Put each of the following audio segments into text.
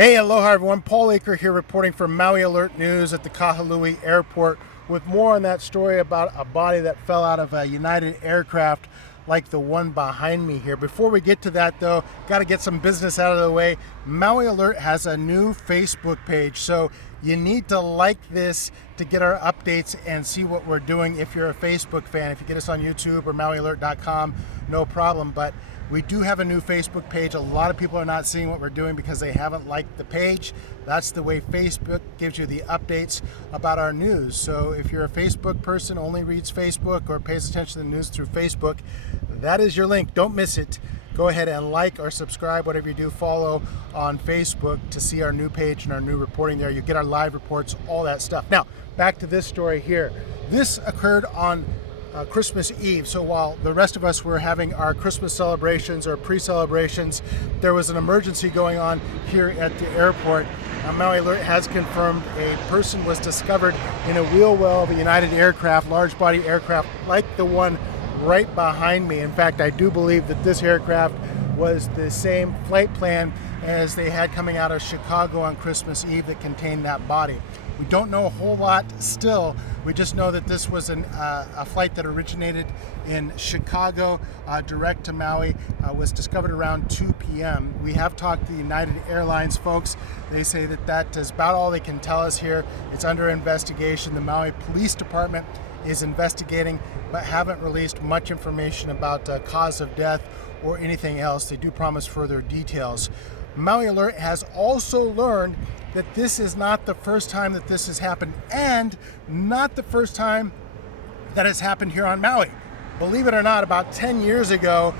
Hey, aloha everyone. Paul Aker here reporting for Maui Alert News at the Kahului Airport with more on that story about a body that fell out of a United aircraft like the one behind me here. Before we get to that though, got to get some business out of the way. Maui Alert has a new Facebook page, so you need to like this to get our updates and see what we're doing if you're a Facebook fan. If you get us on YouTube or MauiAlert.com, no problem, but we do have a new Facebook page. A lot of people are not seeing what we're doing because they haven't liked the page. That's the way Facebook gives you the updates about our news. So if you're a Facebook person, only reads Facebook or pays attention to the news through Facebook, that is your link. Don't miss it. Go ahead and like or subscribe, whatever you do, follow on Facebook to see our new page and our new reporting there. You get our live reports, all that stuff. Now, back to this story here. This occurred on Christmas Eve. So while the rest of us were having our Christmas celebrations or pre-celebrations, there was an emergency going on here at the airport. Maui Alert has confirmed a person was discovered in a wheel well of a United aircraft, large body aircraft like the one right behind me. In fact, I do believe that this aircraft was the same flight plan as they had coming out of Chicago on Christmas Eve that contained that body. We don't know a whole lot still. We just know that this was a flight that originated in Chicago direct to Maui, was discovered around 2 p.m. We have talked to the United Airlines folks. They say that that is about all they can tell us here. It's under investigation. The Maui Police Department is investigating, but haven't released much information about cause of death or anything else. They do promise further details. Maui Alert has also learned that this is not the first time that this has happened, and not the first time that it's happened here on Maui. Believe it or not, about 10 years ago,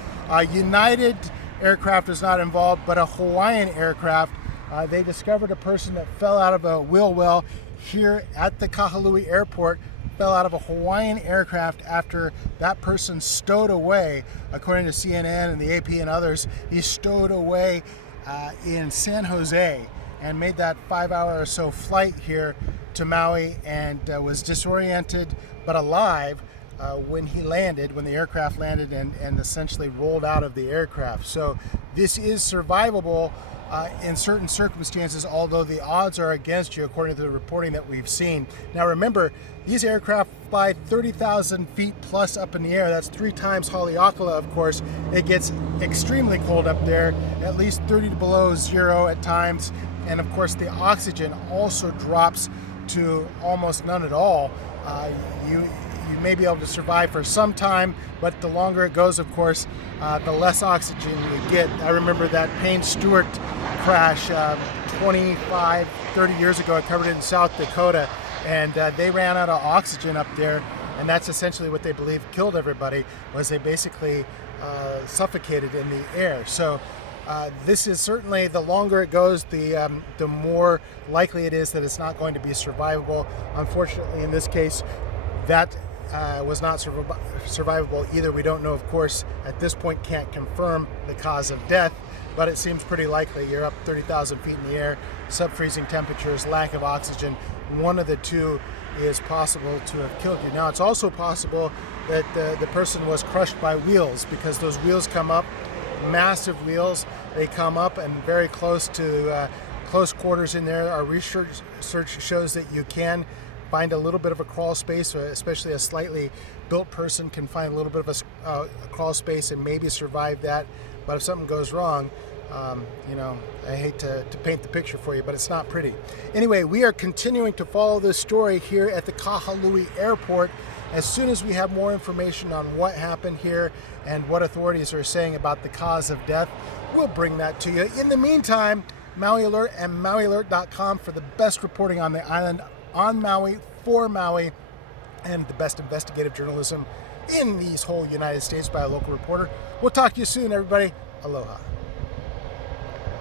United aircraft was not involved, but a Hawaiian aircraft. They discovered a person that fell out of a wheel well here at the Kahului Airport, fell out of a Hawaiian aircraft after that person stowed away, according to CNN and the AP and others. He stowed away in San Jose and made that 5-hour or so flight here to Maui, and was disoriented but alive when he landed, when the aircraft landed, and essentially rolled out of the aircraft. So this is survivable in certain circumstances, although the odds are against you according to the reporting that we've seen. Now remember, these aircraft fly 30,000 feet plus up in the air. That's 3 times Haleakala, of course. It gets extremely cold up there, at least 30 below zero at times. And of course, the oxygen also drops to almost none at all. You may be able to survive for some time, but the longer it goes, of course, the less oxygen you get. I remember that Payne Stewart crash 25, 30 years ago. I covered it in South Dakota, and they ran out of oxygen up there, and that's essentially what they believe killed everybody, was they basically suffocated in the air. So this is certainly, the longer it goes, the more likely it is that it's not going to be survivable. Unfortunately, in this case, that was not survivable either. We don't know, of course, at this point, can't confirm the cause of death, but it seems pretty likely. You're up 30,000 feet in the air, sub-freezing temperatures, lack of oxygen. One of the two is possible to have killed you. Now, it's also possible that the person was crushed by wheels, because those wheels come up, massive wheels. They come up and very close to close quarters in there. Our research shows that you can find a little bit of a crawl space, especially a slightly built person can find a little bit of a crawl space and maybe survive that. But if something goes wrong, you know, I hate to paint the picture for you, but it's not pretty. Anyway, we are continuing to follow this story here at the Kahului Airport. As soon as we have more information on what happened here and what authorities are saying about the cause of death, we'll bring that to you. In the meantime, Maui Alert and MauiAlert.com for the best reporting on the island, on Maui, for Maui, and the best investigative journalism in these whole United States by a local reporter. We'll talk to you soon, everybody. Aloha.